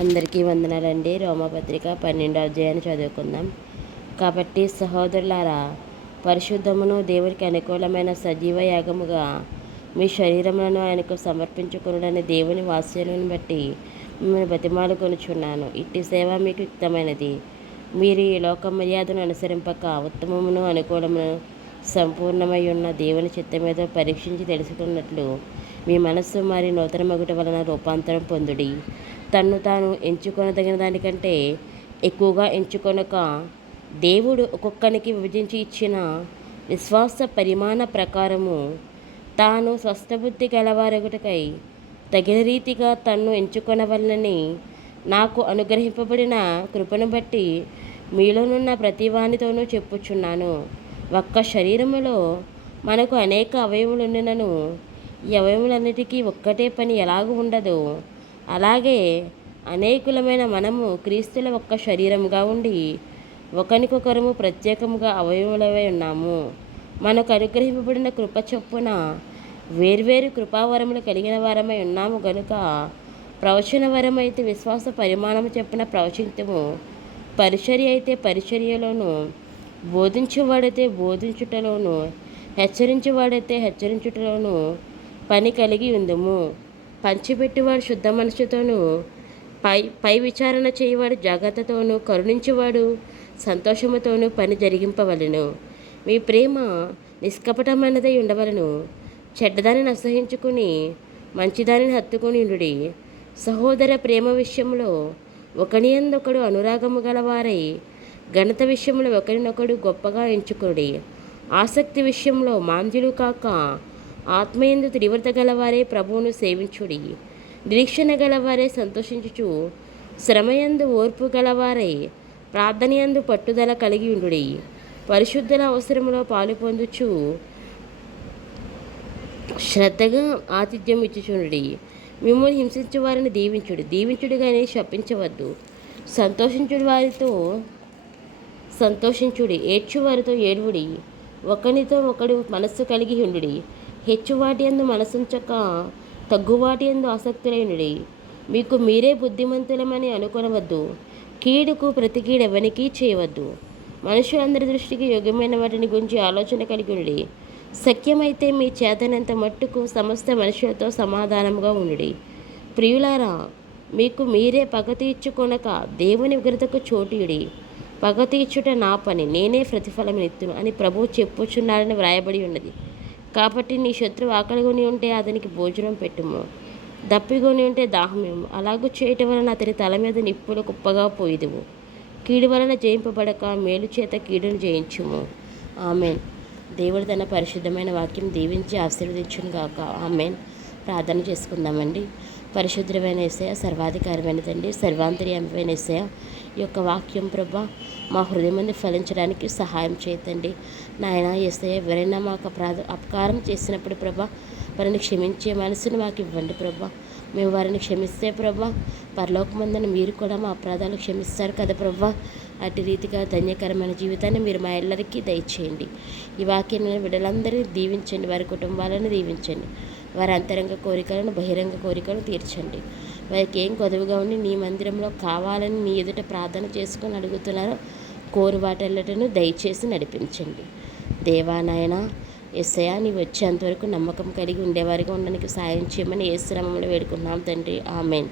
అందరికీ వందనాలండి. రోమపత్రిక 12వ అధ్యాయాన్ని చదువుకుందాం. కాబట్టి సహోదరులారా, పరిశుద్ధమును దేవునికి అనుకూలమైన సజీవ యాగముగా మీ శరీరములను ఆయనకు సమర్పించుకొనుడని దేవుని వాత్సల్యమును బట్టి మిమ్మల్ని బతిమాలుకొనుచున్నాను. ఇట్టి సేవ మీకు యుక్తమైనది. మీరు ఈ లోక మర్యాదను అనుసరింపక ఉత్తమమును అనుకూలమును సంపూర్ణమై ఉన్న దేవుని చిత్తమేదో పరీక్షించి తెలుసుకున్నట్లు మీ మనస్సు మరి నూతన మగుట వలన రూపాంతరం పొందుడి. తన్ను తాను ఎంచుకొనదగిన దానికంటే ఎక్కువగా ఎంచుకొనక, దేవుడు ఒక్కొక్కనికి విభజించి ఇచ్చిన విశ్వాస పరిమాణ ప్రకారము తాను స్వస్థబుద్ధి గలవారొకటికై తగిన రీతిగా తన్ను ఎంచుకొనవలనని నాకు అనుగ్రహింపబడిన కృపను బట్టి మీలోనున్న ప్రతివానితోనూ చెప్పుచున్నాను. ఒక్క శరీరములో మనకు అనేక అవయములున్నను ఈ అవయములన్నిటికీ ఒక్కటే పని ఎలాగూ ఉండదు, అలాగే అనేకులమైన మనము క్రీస్తుల ఒక్క శరీరముగా ఉండి ఒకరికొకరము ప్రత్యేకముగా అవయములవై ఉన్నాము. మనకు అనుగ్రహింపబడిన కృప చొప్పున వేర్వేరు కృపావరములు కలిగిన వారమై ఉన్నాము గనుక, ప్రవచన వరమైతే విశ్వాస పరిమాణము చొప్పున ప్రవచింతుము, పరిచర్య అయితే పరిచర్యలోను, బోధించువాడైతే బోధించుటలోను, హెచ్చరించువాడైతే హెచ్చరించుటలోను పని కలిగి ఉందుము. పంచిపెట్టువాడు శుద్ధ మనసుతోనూ, పై విచారణ చేయవాడు జాగ్రత్తతోనూ, కరుణించువాడు సంతోషముతోనూ పని జరిగింపవలెను. మీ ప్రేమ నిష్కపటమైనదై ఉండవలను. చెడ్డదానిని అసహించుకుని మంచిదానిని హత్తుకుని ఉండుడి. సహోదర ప్రేమ విషయంలో ఒకనియందొకడు అనురాగము గలవారై ఘనత విషయంలో ఒకరినొకడు గొప్పగా ఎంచుకుడి. ఆసక్తి విషయంలో మాంద్యులు కాక ఆత్మయందు తీవ్రత గలవారే ప్రభువును సేవించుడి. నిరీక్షణ గలవారే సంతోషించుచు, శ్రమయందు ఓర్పు గలవారై ప్రార్థనయందు పట్టుదల కలిగి ఉండుడి. పరిశుద్ధుల అవసరములో పాలు పొందుచు శ్రద్ధగా ఆతిథ్యం ఇచ్చుచుండుడి. మిమ్మల్ని హింసించు వారిని దీవించుడి కానీ శపించవద్దు. సంతోషించుడి వారితో సంతోషించుడి, ఏడ్చువారితో ఏడువుడి. ఒకనితో ఒకడు మనస్సు కలిగి ఉండుడి. హెచ్చువాటి యందు మనసుంచక తగ్గువాటి యందు ఆసక్తులైనడి. మీకు మీరే బుద్ధిమంతులమని అనుకొనవద్దు. కీడుకు ప్రతి కీడు ఎవరికీ చేయవద్దు. మనుషులందరి దృష్టికి యోగ్యమైన వాటిని గురించి ఆలోచన కలిగి ఉండి, శక్యమైతే మీ చేతనంత మట్టుకు సమస్త మనుషులతో సమాధానముగా ఉండుడి. ప్రియులారా, మీకు మీరే పగ తీర్చుకొనక దేవుని విగ్రతకు చోటీయుడి. పగ తీర్చుట నా పని, నేనే ప్రతిఫలమిత్తును అని ప్రభువు చెప్పుచున్నాడని వ్రాయబడి ఉన్నది. కాబట్టి నీ శత్రువు ఆకలిగొని ఉంటే అతనికి భోజనం పెట్టుము, దప్పిగొని ఉంటే దాహమేము. అలాగూ చేయటం వలన అతని తల మీద నిప్పులు కుప్పగా పోయిదువు. కీడు వలన జయింపబడక మేలు చేత కీడును జయించుము. ఆమెన్. దేవుడు తన పరిశుద్ధమైన వాక్యం దీవించి ఆశీర్వదించును గాక. ఆమెన్. ప్రార్థన చేసుకుందామండి. పరిశుద్ధమైన యేసయ్య, సర్వాధికారమైన తండ్రి, సర్వాంతర్యామైన యేసయ్య, ఈ యొక్క వాక్యం ప్రభా మా హృదయం ఫలించడానికి సహాయం చేయతండి. నాయన యేసయ్య, ఎవరైనా మాకు అపకారం చేసినప్పుడు ప్రభా వారిని క్షమించే మనసును మాకు ఇవ్వండి ప్రభా. మేము వారిని క్షమిస్తే ప్రభా, పరలోకమందున మీరు కూడా మా అపరాధాలు క్షమిస్తారు కదా ప్రభా. అటు రీతిగా ధన్యకరమైన జీవితాన్ని మీరు మా ఎల్లరికీ దయచేయండి. ఈ వాక్యాన్ని బిడ్డలందరినీ దీవించండి, వారి కుటుంబాలను దీవించండి, వారి అంతరంగ కోరికలను బహిరంగ కోరికలను తీర్చండి. వారికి ఏం కొదువుగా ఉండి నీ మందిరంలో కావాలని నీ ఎదుట ప్రార్థన చేసుకొని అడుగుతున్నారో కోరు వాటెల్లటను దయచేసి నడిపించండి. దేవా నాయన యేసయ్య, నీవు వచ్చేంతవరకు నమ్మకం కలిగి ఉండేవారిగా ఉండడానికి సాయం చేయమని యేసు నామములో వేడుకున్నాం తండ్రి. ఆమెన్.